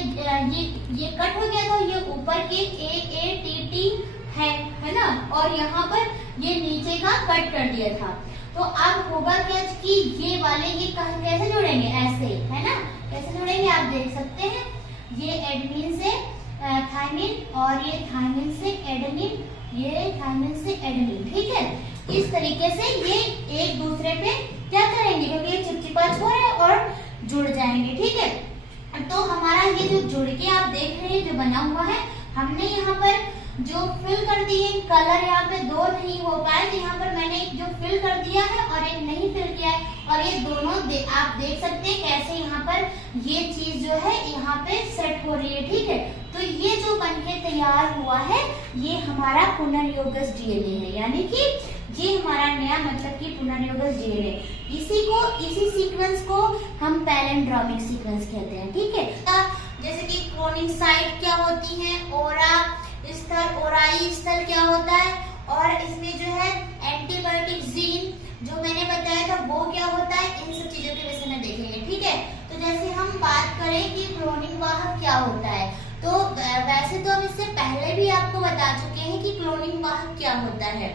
कट हो गया था, ये ऊपर के ए टी टी है ना, और यहाँ पर ये नीचे का कट कर दिया था। तो अब होगा क्या कि ये वाले ये कैसे जुड़ेंगे, ऐसे, है ना, कैसे जुड़ेंगे आप देख सकते हैं, ये एडेनिन से थायमिन और ये थायमिन से एडेनिन, ये थायमिन से एडेनिन, ठीक है। इस तरीके से ये एक दूसरे पे क्या करेंगे, क्योंकि ये चिपचिपा छोर है और जुड़ जाएंगे, ठीक है। तो हमारा ये जो जुड़ के आप देख रहे हैं जो बना हुआ है, हमने यहाँ पर जो फिल कर दिए, कलर यहाँ पे दो नहीं हो पाए, तो यहाँ पर मैंने एक जो फिल कर दिया है और एक नहीं फिल किया है, और ये दोनों आप देख सकते हैं कैसे यहाँ पर ये चीज जो है यहाँ पे सेट हो रही है, ठीक है। तो ये जो बनके तैयार हुआ है ये हमारा पुनर्योगस डीएनए है, यानी कि ये हमारा नया मतलब कि पुनर्योगस डीएनए। इसी सीक्वेंस को हम पैलिंड्रोमिक सीक्वेंस कहते हैं, ठीक है। जैसे कि क्रोनिंग साइट क्या होती है, ओरा स्थल, ओराई स्थल क्या होता है, और इसमें जो है एंटीबायोटिक जीन जो मैंने बताया था वो क्या होता है, इन सब चीजों के विषय में देखेंगे, ठीक है। तो जैसे हम बात करें कि क्लोनिंग वाहक क्या होता है, तो वैसे तो हम इससे पहले भी आपको बता चुके हैं कि क्लोनिंग वाहक क्या होता है,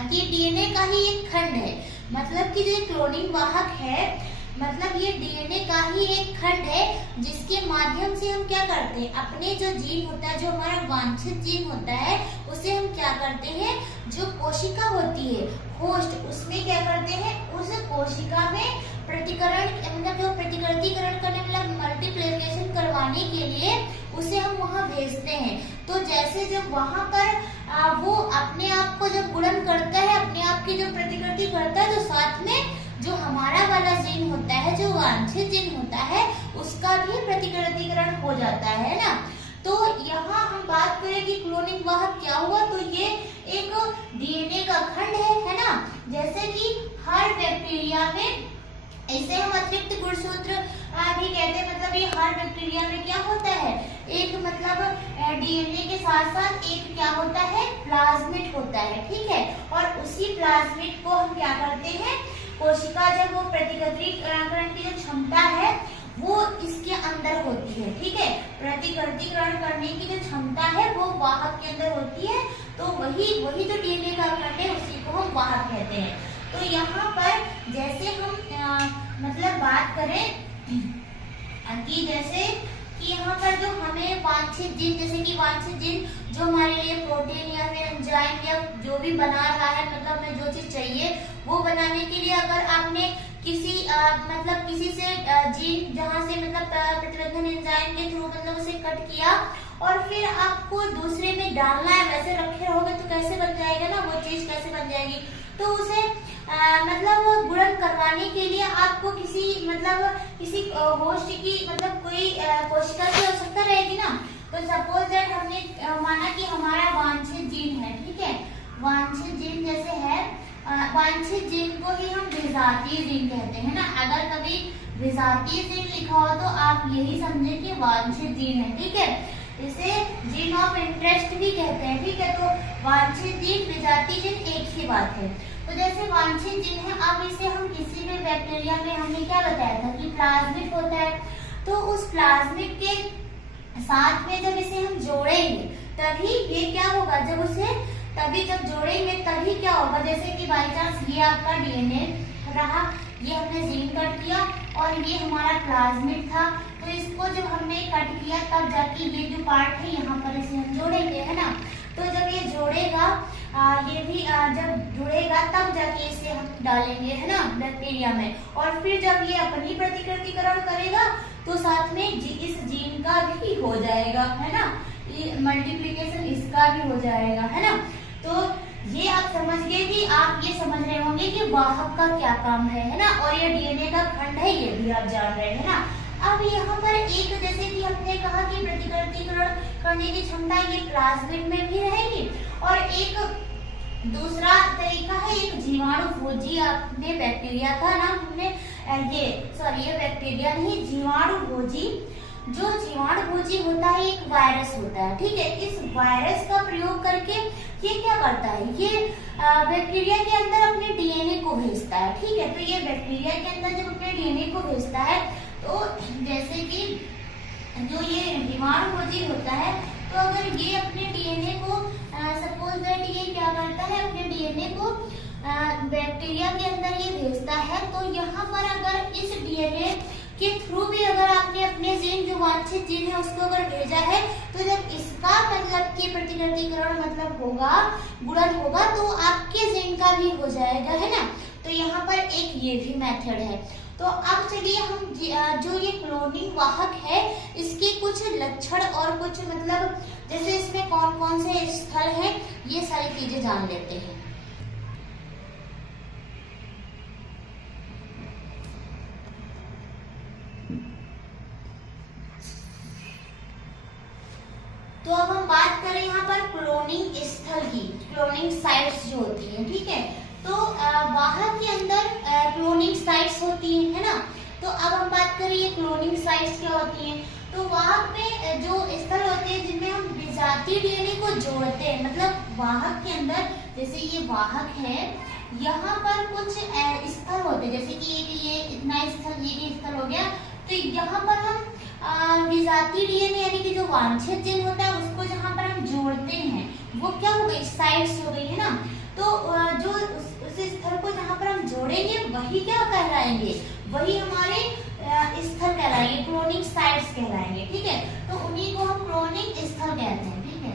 कि डीएनए का ही एक खंड है, मतलब कि जो क्लोनिंग वाहक है मतलब ये डीएनए का ही एक खंड है, जिसके माध्यम से हम क्या करते हैं, अपने जो जीन होता है, जो हमारा वांछित जीन होता है, उसे हम क्या करते हैं, जो कोशिका होती है होस्ट, उसमें क्या करते हैं, उस कोशिका में प्रतिकरण मतलब जो प्रतिकृतिकरण करने मतलब मल्टीप्लिकेशन करवाने के लिए उसे हम वहाँ भेजते हैं। तो जैसे जब वहाँ पर वो अपने आप को जब गुणन करता है, अपने आप की जो प्रतिकृति करता है, तो साथ में जो हमारा वाला जीन होता है, जो वांछित जीन होता है, उसका भी प्रतिकृतिकरण हो जाता है ना। तो यहाँ हम बात करें कि क्लोनिंग वाहक क्या हुआ, तो ये एक डीएनए का खंड है ना। जैसे कि हर बैक्टीरिया में इसे हम अतिरिक्त गुणसूत्र भी कहते हैं, मतलब ये हर बैक्टीरिया में क्या होता है, एक मतलब डीएनए के साथ साथ एक क्या होता है, प्लाज्मिड होता है, ठीक है। और उसी प्लाज्मिड को हम क्या करते हैं, कोशिका जब वो प्रतिकृतिकरण की जो क्षमता है वो इसके अंदर होती है, ठीक है। प्रतिकृतिकरण करने की जो क्षमता है वो वाहक के अंदर होती है, तो वही जो डीएनए का खंड है उसी को हम वाहक कहते हैं। तो यहाँ पर जैसे हम मतलब बात करें, कि जैसे कि यहाँ पर जो हमें वांछित जीन, जैसे कि वांछित जीन जो हमारे लिए प्रोटीन या फिर एंजाइम या जो भी बना रहा है, मतलब हमें जो चीज चाहिए वो बनाने के लिए अगर आपने किसी मतलब किसी से जीन जहाँ से मतलब प्रतिबंधन एंजाइम के थ्रू मतलब उसे कट किया और फिर आपको दूसरे में डालना है, वैसे रखे रहोगे तो कैसे बन जाएगा ना, वो चीज कैसे बन जाएगी। तो उसे मतलब गुणन करवाने के लिए आपको किसी होस्ट की मतलब कोई कोशिका की आवश्यकता रहेगी ना। तो सपोज दैट हमने माना कि हमारा वांछित जीन है, ठीक है, वांछित जीन जैसे है, वांछित जीन को ही हम विजातीय जीन कहते हैं ना। अगर कभी विजातीय जीन लिखा हो तो आप यही समझे कि वांछित जीन है, ठीक है। इसे जीन ऑफ इंटरेस्ट भी कहते हैं, ठीक है। तो वांछित जीन विजातीय जीन एक ही बात है। तो जैसे वांछित जीन है, अब इसे हम किसी भी बैक्टीरिया में हमने क्या बताया था कि प्लाज्मिड होता है, तो उस प्लाज्मिड के साथ में जब इसे हम जोड़ेंगे तभी ये क्या होगा, जब जोड़ेंगे तभी क्या होगा, जैसे कि बाई चांस ये आपका डीएनए रहा, ये हमने जीन कट किया और ये हमारा प्लाज्मिड था, तो इसको जब हमने कट किया तब जाके ये जो पार्ट है यहाँ पर इसे हम जोड़ेंगे, है ना। तो जब ये जोड़ेगा ये भी जब जुड़ेगा तब जाके इसे हम डालेंगे, है ना, बैक्टीरिया में, और फिर जब ये अपनी प्रतिकृतिकरण करेगा तो साथ में इस जीन का भी हो जाएगा, है ना, ये मल्टीप्लिकेशन इसका भी हो जाएगा, है ना। तो ये आप समझ गए कि आप ये समझ रहे होंगे कि वाहक का क्या काम है ना, और ये डीएनए का खंड है, ये भी आप जान रहे हैं ना। अब यहाँ पर एक जैसे कि हमने कहा कि प्रतिकृतिकरण करने की क्षमता ये प्लाज्मिड में भी रहेगी, और एक दूसरा तरीका है एक जीवाणु भोजी, आपने बैक्टीरिया का नाम हमने ये बैक्टीरिया नहीं, जीवाणु भोजी, जो जीवाणु भोजी होता है एक वायरस होता है, ठीक है। इस वायरस का प्रयोग करके ये क्या करता है, ये बैक्टीरिया के अंदर अपने डीएनए को भेजता है, ठीक है। तो ये बैक्टीरिया के अंदर जब अपने डीएनए को भेजता है तो जैसे कि जो ये जीवाणु भोजी होता है, तो अगर ये अपने डीएनए को सपोज दैट ये क्या करता है, अपने डीएनए को बैक्टीरिया के अंदर ये भेजता है, तो यहाँ पर अगर इस डीएनए के थ्रू भी अगर आपने अपने जीन जो वांछित जीन है उसको अगर भेजा है, तो जब इसका मतलब कि प्रतिकृतिकरण मतलब होगा, गुणन होगा, तो आपके जीन का भी हो जाएगा, है ना। तो यहाँ पर एक ये भी मेथड है। तो अब चलिए हम जो ये क्लोनिंग वाहक है इसके कुछ लक्षण और कुछ मतलब जैसे इसमें कौन कौन से स्थल हैं ये सारी चीजें जान लेते हैं। तो अब हम बात करें यहाँ पर क्लोनिंग स्थल की, क्लोनिंग साइट्स जो होती हैं, ठीक है। तो वाहक के अंदर क्लोनिंग साइट्स होती हैं, है ना। तो अब हम बात करें ये क्लोनिंग साइट्स क्या होती हैं। तो वाहक में जो स्थल होते हैं जिनमें हम विजातीय डीएनए को जोड़ते हैं, मतलब वाहक के अंदर जैसे ये वाहक है, यहाँ पर कुछ स्थल होते हैं, जैसे कि ये इतना स्थल, ये भी स्थल हो गया। तो यहाँ पर हम विजातीय डीएनए यानी कि जो वांछित जीन होता है उसको जहाँ पर हम जोड़ते हैं वो क्या हो गई, साइट्स हो गई, है ना। तो जो उस स्थल को जहाँ पर हम जोड़ेंगे वही क्या कहलाएंगे, वही हमारे स्थल कहलाएंगे, क्लोनिंग साइट्स कहलाएंगे, ठीक है। तो उन्हीं को हम क्लोनिंग स्थल कहते हैं, ठीक है।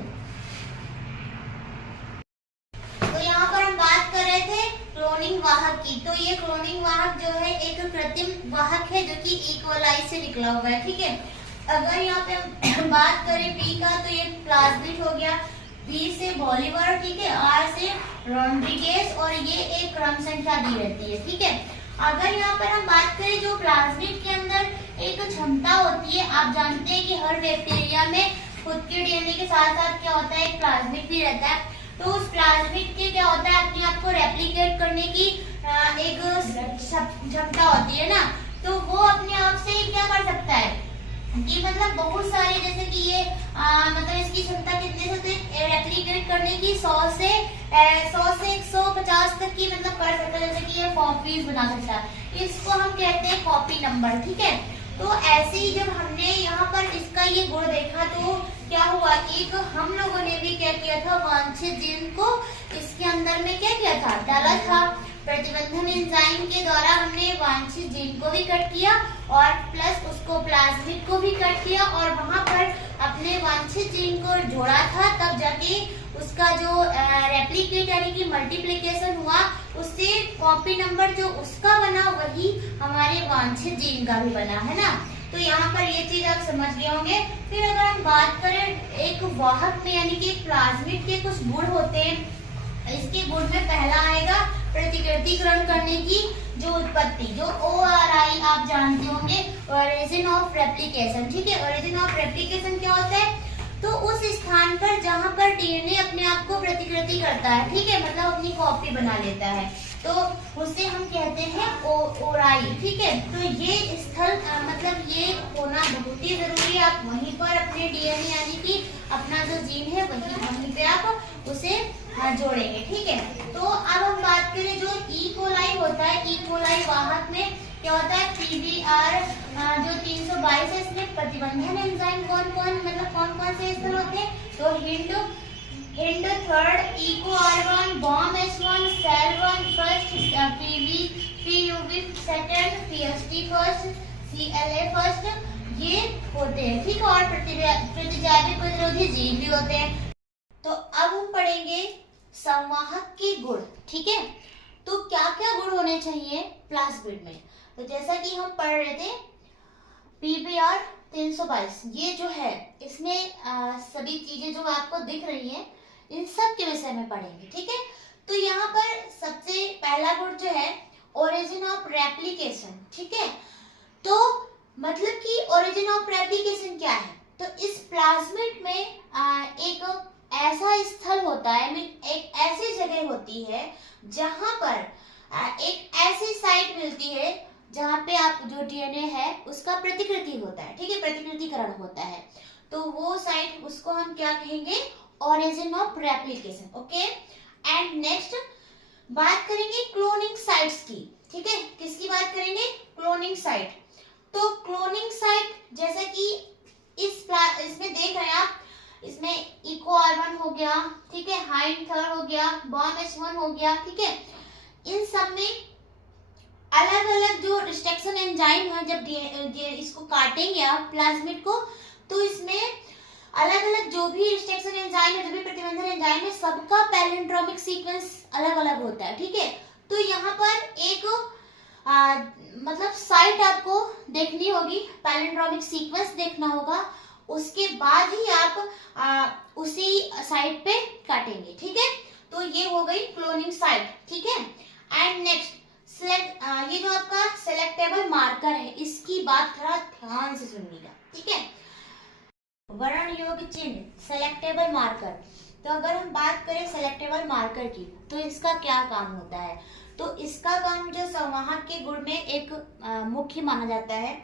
तो यहाँ पर हम बात कर रहे थे क्लोनिंग वाहक की। तो ये क्लोनिंग वाहक जो है एक कृत्रिम वाहक है जो कि ई कोलाई से निकला हुआ है, ठीक है। अगर यहाँ पे हम बात करें पी का, तो ये प्लाज्मिड हो गया, बी से बॉलीवर, ठीक है, आर से रॉड्रिगेज, और ये एक क्रम संख्या दी रहती है, ठीक है। अगर यहाँ पर हम बात करें जो प्लाज्मिड के अंदर एक क्षमता होती है, आप जानते हैं कि हर बैक्टीरिया में खुद के डीएनए के साथ साथ क्या होता है, एक प्लाज्मिड भी रहता है। तो उस प्लाज्मिड के क्या होता है, अपने आप को रेप्लिकेट करने की एक क्षमता होती है ना। तो वो अपने आप से क्या कर सकता है कि मतलब बहुत सारे, जैसे कि ये मतलब इसकी क्षमता कितने से रेप्लिकेट करने की 100 से 150 तक की मतलब कर सकता है, जैसे कि ये कॉपीज बना सकता है। इसको हम कहते हैं कॉपी नंबर, ठीक है। तो ऐसे ही जब हमने यहाँ पर इसका ये गुण देखा तो क्या हुआ, एक हम लोगों ने भी क्या किया था, वांछित जीन को इसके अंदर में क्या किया था, डाला था। प्रतिबंधन एंजाइम के द्वारा हमने वांछित जीन को भी कट किया और प्लस उसको प्लाज्मिड को भी कट किया और वहां पर अपने वांछित जीन को जोड़ा था, तब जाके उसका जो रेप्लिकेट यानी कि मल्टीप्लिकेशन हुआ, उससे कॉपी नंबर जो उसका बना वही हमारे वांछित जीन का भी बना, है ना। तो यहाँ पर ये चीज आप समझ गए होंगे। फिर अगर हम बात करें एक वाहक में यानी कि एक प्लाज्मिड के कुछ गुण होते हैं, इसके गुण में पहला आएगा प्रतिकृतिकरण करने की जो उत्पत्ति, जो ORI आप जानते होंगे, ओरिजिन ऑफ रेप्लिकेशन। ठीक है, ओरिजिन ऑफ रेप्लिकेशन क्या होता है? तो उस स्थान पर जहां पर डीएनए अपने आप को प्रतिकृति करता है, ठीक है, मतलब अपनी कॉपी बना लेता है, तो उसे हम कहते हैं ओराई। ठीक है, तो ये स्थल मतलब ये होना बहुत ही जरूरी है। आप वहीं पर अपने डीएनए यानी कि अपना जो जीन है वहीं पे आप उसे जोड़ेंगे। ठीक है, तो अब हम बात करें जो ई कोलाई होता है, ई कोलाई वाहक में क्या होता है? PBR जो 322 है, इसमें प्रतिबंधन एंजाइम कौन कौन से स्थल होते हैं? तो हिंड थर्ड, इको R1, बॉम S1, सेल 1 first, PUV second, PST first, CLA first, ये होते हैं। ठीक है, और प्रतिजैविक प्रतिरोधी जीव भी होते हैं। तो अब हम पढ़ेंगे संवाहक के गुण। ठीक है, तो क्या क्या गुण होने चाहिए प्लाज्मिड में? तो जैसा कि हम पढ़ रहे थे PBR 322, ये जो है इसमें सभी चीजें जो आपको दिख रही हैं इन सब के विषय में पढ़ेंगे। ठीक है, तो यहाँ पर सबसे पहला गुण जो है ओरिजिन ऑफ रेप्लिकेशन। ठीक है, तो मतलब कि ओरिजिन ऑफ रेप्लिकेशन क्या है? तो इस प्लाज्मिड में एक ऐसा स्थल होता है, एक ऐसी जगह होती है जहां पर एक ऐसी साइट मिलती है जहां पे आप जो डीएनए है उसका प्रतिकृति होता है। ठीक है, प्रतिकृतिकरण होता है, तो वो साइट उसको हम क्या कहेंगे? Origin of replication. Okay, and next बात करेंगे क्लोनिंग साइट्स की। ठीक है, किसकी बात करेंगे? Cloning site. तो क्लोनिंग साइट जैसे कि इसमें देख रहे हैं आप, इसमें इको R1 हो गया, ठीक है, हाइंड थर्ड हो गया, बॉम S1 हो गया। ठीक है, इन सब में अलग अलग जो रिस्ट्रिक्शन एंजाइम है, जब इसको काटेंगे आप प्लाज्मिड को, तो इसमें अलग अलग जो भी रिस्ट्रिक्शन एंजाइम है, जो भी प्रतिबंधन एंजाइम है, सबका पैलिंड्रोमिक सीक्वेंस अलग अलग होता है। ठीक है, तो यहाँ पर एक मतलब साइट आपको देखनी होगी, पैलिंड्रोमिक सीक्वेंस देखना होगा, उसके बाद ही आप उसी साइट पे काटेंगे। ठीक है, तो ये हो गई क्लोनिंग साइट। ठीक है, एंड नेक्स्ट ये जो आपका सेलेक्टेबल मार्कर है, इसकी बात थोड़ा ध्यान से सुनिएगा। ठीक है, वर्ण योग्य चिन्ह सेलेक्टेबल मार्कर। तो अगर हम बात करें सेलेक्टेबल मार्कर की, तो इसका क्या काम होता है? तो इसका काम जो संवाहक के गुण में एक मुख्य माना जाता है।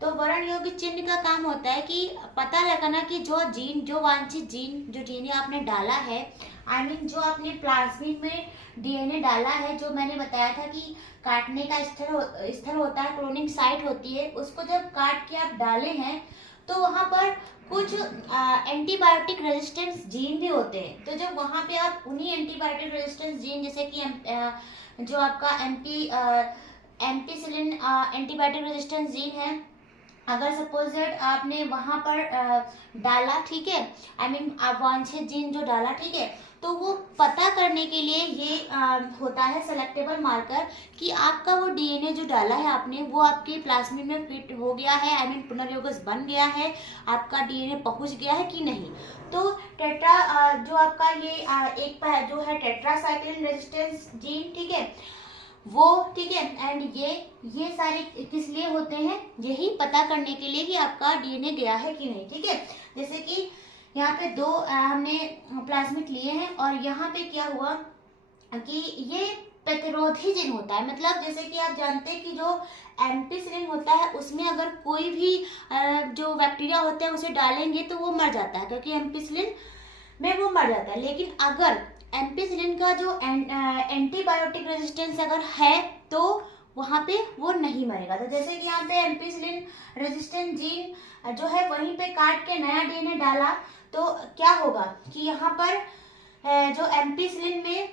तो वर्ण योग्य चिन्ह का काम होता है कि पता लगाना कि जो वांछित जीन, जो डीएनए आपने डाला है, जो आपने प्लाज्मिड में डीएनए डाला है, जो मैंने बताया था कि काटने का स्थल होता है, क्लोनिंग साइट होती है, उसको जब काट के आप डाले हैं तो वहां पर कुछ एंटीबायोटिक रेजिस्टेंस जीन भी होते हैं। तो जब वहां पे आप उन्हीं एंटीबायोटिक रेजिस्टेंस जीन, जैसे कि जो आपका एम्पिसिलिन एंटीबायोटिक रेजिस्टेंस जीन है, अगर सपोज दैट आपने वहां पर डाला, ठीक है, अवांछित जीन जो डाला, ठीक है, तो वो पता करने के लिए ये होता है सेलेक्टेबल मार्कर कि आपका वो डीएनए जो डाला है आपने, वो आपके प्लाज्मिड में फिट हो गया है, पुनर्योगस बन गया है, आपका डीएनए पहुंच गया है कि नहीं। तो टेट्रा जो आपका ये एक जो है टेट्रासाइक्लिन रेजिस्टेंस जीन, ठीक है, वो, ठीक है, एंड ये सारे किस लिए होते हैं? यही पता करने के लिए कि आपका डीएनए गया है कि नहीं। ठीक है, जैसे कि यहाँ पे दो हमने प्लाज्मिड लिए हैं और यहाँ पे क्या हुआ कि ये प्रतिरोधी जीन होता है। मतलब जैसे कि आप जानते हैं कि जो एम्पिसिलिन होता है उसमें अगर कोई भी जो बैक्टीरिया होता है उसे डालेंगे तो वो मर जाता है, क्योंकि एम्पिसिलिन में वो मर जाता है। लेकिन अगर एम्पिसिलिन का जो एंटीबायोटिक रेजिस्टेंस अगर है तो वहाँ पे वो नहीं मरेगा। तो जैसे कि यहाँ पे एम्पिसिलिन रेजिस्टेंट जीन जो है वहीं पे काट के नया डीएनए डाला, तो क्या होगा कि यहाँ पर जो एम्पिसिलिन में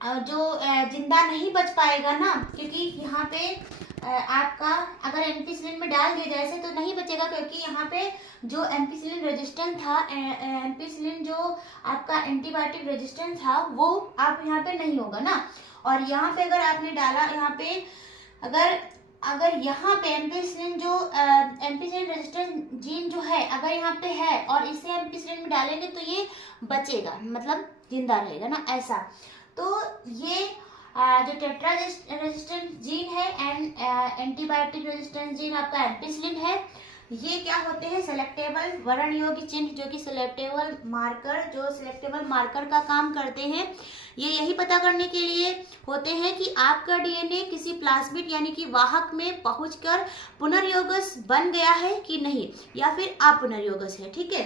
जो जिंदा नहीं बच पाएगा ना, क्योंकि यहाँ पे आपका अगर एम्पिसिलिन में डाल दिया जाए तो नहीं बचेगा, क्योंकि यहाँ पे जो एम्पिसिलिन रेजिस्टेंट था, एम्पिसिलिन जो आपका एंटीबायोटिक रेजिस्टेंट था वो आप यहाँ पे नहीं होगा ना। और यहाँ पे अगर आपने डाला, यहाँ पे अगर यहाँ पे एम्पिसिलिन जो एम्पिसिलिन रेजिस्टेंट जीन जो है अगर यहाँ पे है और इसे एम्पिसिलिन में डालेंगे तो ये बचेगा, मतलब जिंदा रहेगा ना, ऐसा। तो ये जो टेट्रा रेजिस्टेंट जीन है एंड एंटीबायोटिक रेजिस्टेंट जीन आपका एम्पिसिलिन है, ये क्या होते हैं, सेलेक्टेबल वर्ण योग्य चिन्ह, जो कि सेलेक्टेबल मार्कर का काम करते हैं। ये यही पता करने के लिए होते हैं कि आपका डीएनए किसी प्लाज्मिड यानी कि वाहक में पहुंचकर पुनर्योगस बन गया है कि नहीं, या फिर अपुनर्योगस है। ठीक है,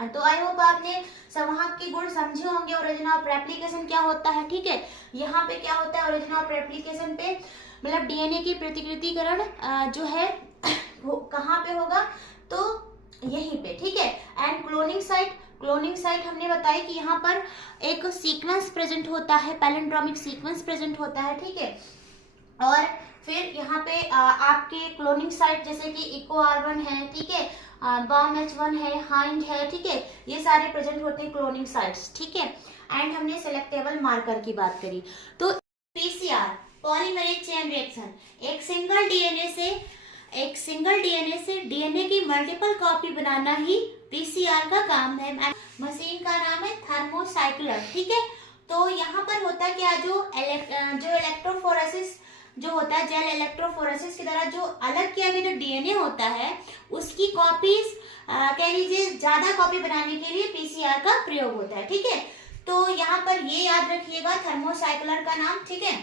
तो आई होप आपने संवाहक के गुण समझे होंगे। ओरिजिन ऑफ रेप्लिकेशन क्या होता है, ठीक है, यहाँ पे क्या होता है ओरिजिन ऑफ रेप्लिकेशन पे, मतलब डीएनए की प्रतिकृतिकरण जो है कहाँ पे होगा, तो यहीं पे। ठीक है, एंड क्लोनिंग साइट हमने बताया कि यहाँ पर एक सीक्वेंस प्रेजेंट होता है, पैलिंड्रोमिक सीक्वेंस प्रेजेंट होता है। ठीक है, और फिर यहाँ पे आपके क्लोनिंग साइट जैसे कि इको R1 है, ठीक है, BOMH1 है, हाइंड है, ठीक है, ये सारे प्रेजेंट होते हैं क्लोनिंग साइट्स। ठीक है, एंड हमने सेलेक्टेबल मार्कर की बात करी। तो पीसीआर पॉलीमेरेज चेन रिएक्शन, एक सिंगल डीएनए से डीएनए की मल्टीपल कॉपी बनाना ही पीसीआर का काम है। मशीन का नाम है थर्मोसाइक्लर। ठीक है, तो यहाँ पर होता क्या, जो इलेक्ट्रोफोरेसिस जो होता है, जेल इलेक्ट्रोफोरेसिस की तरह जो अलग किया गया जो डीएनए होता है उसकी कॉपीज कह लीजिए ज्यादा कॉपी बनाने के लिए पीसीआर का प्रयोग होता है। ठीक है, तो यहाँ पर ये याद रखिएगा थर्मोसाइक्लर का नाम। ठीक है,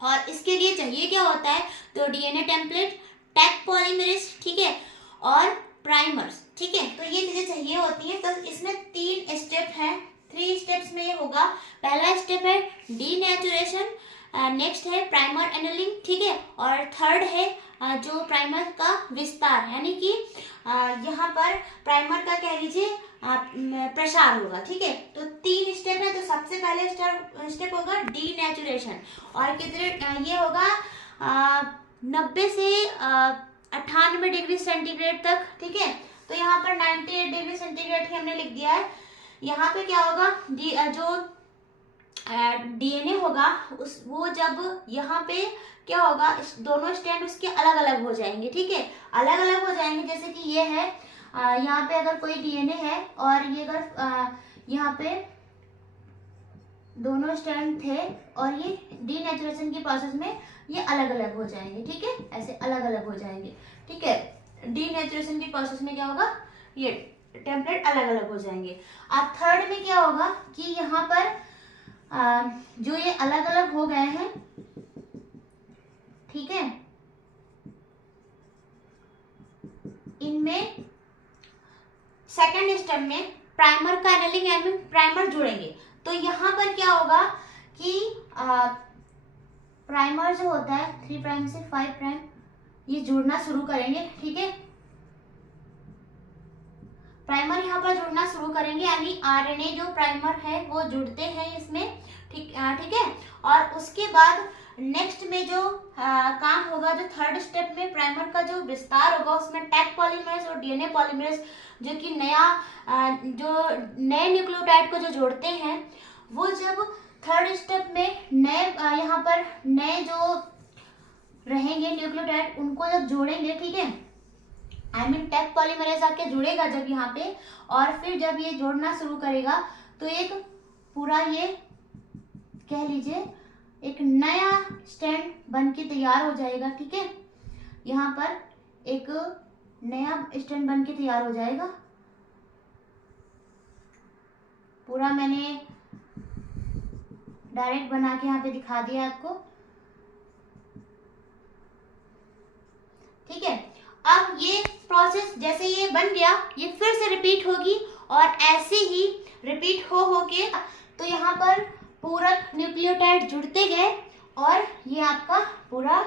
और इसके लिए चाहिए क्या होता है, तो डीएनए टेम्पलेट, टैग पॉलीमरेज, ठीक है, और प्राइमर्स। ठीक है, तो ये चीजें चाहिए होती हैं। तो इसमें 3 स्टेप है, 3 स्टेप्स में ये होगा। पहला स्टेप है डीनेचुरेशन, नेक्स्ट है प्राइमर एनेलिंग, ठीक है, और थर्ड है जो प्राइमर का विस्तार, यानी कि यहाँ पर प्राइमर का कह लीजिए प्रसार होगा। ठीक है, तो 3 स्टेप है। तो सबसे पहले स्टेप होगा डीनेचुरेशन, और कितने ये होगा 90 से 98 डिग्री सेंटीग्रेड तक। ठीक है, तो यहाँ पर 98 डिग्री सेंटीग्रेड ही हमने लिख दिया है। यहाँ पे क्या होगा, जो डीएनए होगा वो जब यहाँ पे क्या होगा, दोनों स्टैंड उसके अलग अलग हो जाएंगे। ठीक है, अलग अलग हो जाएंगे, जैसे कि ये है, यहाँ पे अगर कोई डीएनए है और ये अगर यहाँ पे दोनों स्टैंड थे और ये डीनेचुरेशन की प्रोसेस में ये अलग अलग हो जाएंगे। ठीक है, ऐसे अलग अलग हो जाएंगे। ठीक है, डीनेचुरेशन की प्रोसेस में क्या होगा, ये टेम्पलेट अलग अलग हो जाएंगे। अब थर्ड में क्या होगा कि यहाँ पर जो ये अलग अलग हो गए हैं, ठीक है, इनमें सेकंड स्टेप में प्राइमर का एनेलिंग यानी प्राइमर जुड़ेंगे। तो यहाँ पर क्या होगा कि प्राइमर जो होता है 3 प्राइम से 5 प्राइम ये जुड़ना शुरू करेंगे। ठीक है, प्राइमर यहाँ पर जुड़ना शुरू करेंगे, यानी आरएनए जो प्राइमर है वो जुड़ते हैं इसमें। ठीक है, और उसके बाद नेक्स्ट में जो काम होगा, जो थर्ड स्टेप में प्राइमर का जो विस्तार होगा उसमें टैग पॉलीमरेज और डीएनए पॉलीमरेज जो कि जो नए न्यूक्लियोटाइड को जो जोड़ते हैं, वो जब थर्ड स्टेप में नए यहाँ पर नए जो रहेंगे न्यूक्लियोटाइड उनको जब जोड़ेंगे, ठीक है, टैग पॉलीमरेज आके जुड़ेगा जब यहाँ पे, और फिर जब ये जोड़ना शुरू करेगा तो एक पूरा ये कह लीजिए एक नया स्टैंड बन के तैयार हो जाएगा। ठीक है, यहाँ पर एक नया स्टैंड बन के तैयार हो जाएगा। पूरा मैंने डायरेक्ट बना के यहाँ पे दिखा दिया आपको। ठीक है, अब ये प्रोसेस जैसे ये बन गया, ये फिर से रिपीट होगी, और ऐसे ही रिपीट हो के तो यहाँ पर पूरक न्यूक्लियोटाइड जुड़ते गए और ये आपका पूरा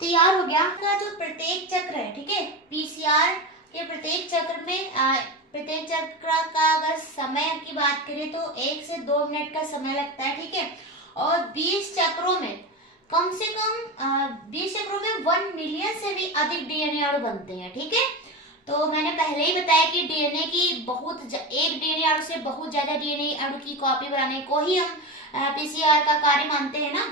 तैयार हो गया। का जो प्रत्येक चक्र है, ठीक है, पीसीआर के प्रत्येक चक्र में प्रत्येक चक्र का अगर समय की बात करें तो 1 से 2 मिनट का समय लगता है। ठीक है, और 20 चक्रों में कम से कम 20 चक्रों में 1 मिलियन से भी अधिक डीएनए अणु बनते हैं। ठीक है, तो मैंने पहले ही बताया कि डीएनए की एक डीएनए अणु से बहुत ज्यादा डीएनए अणु की कॉपी बनाने को ही हम पीसीआर का कार्य मानते हैं ना।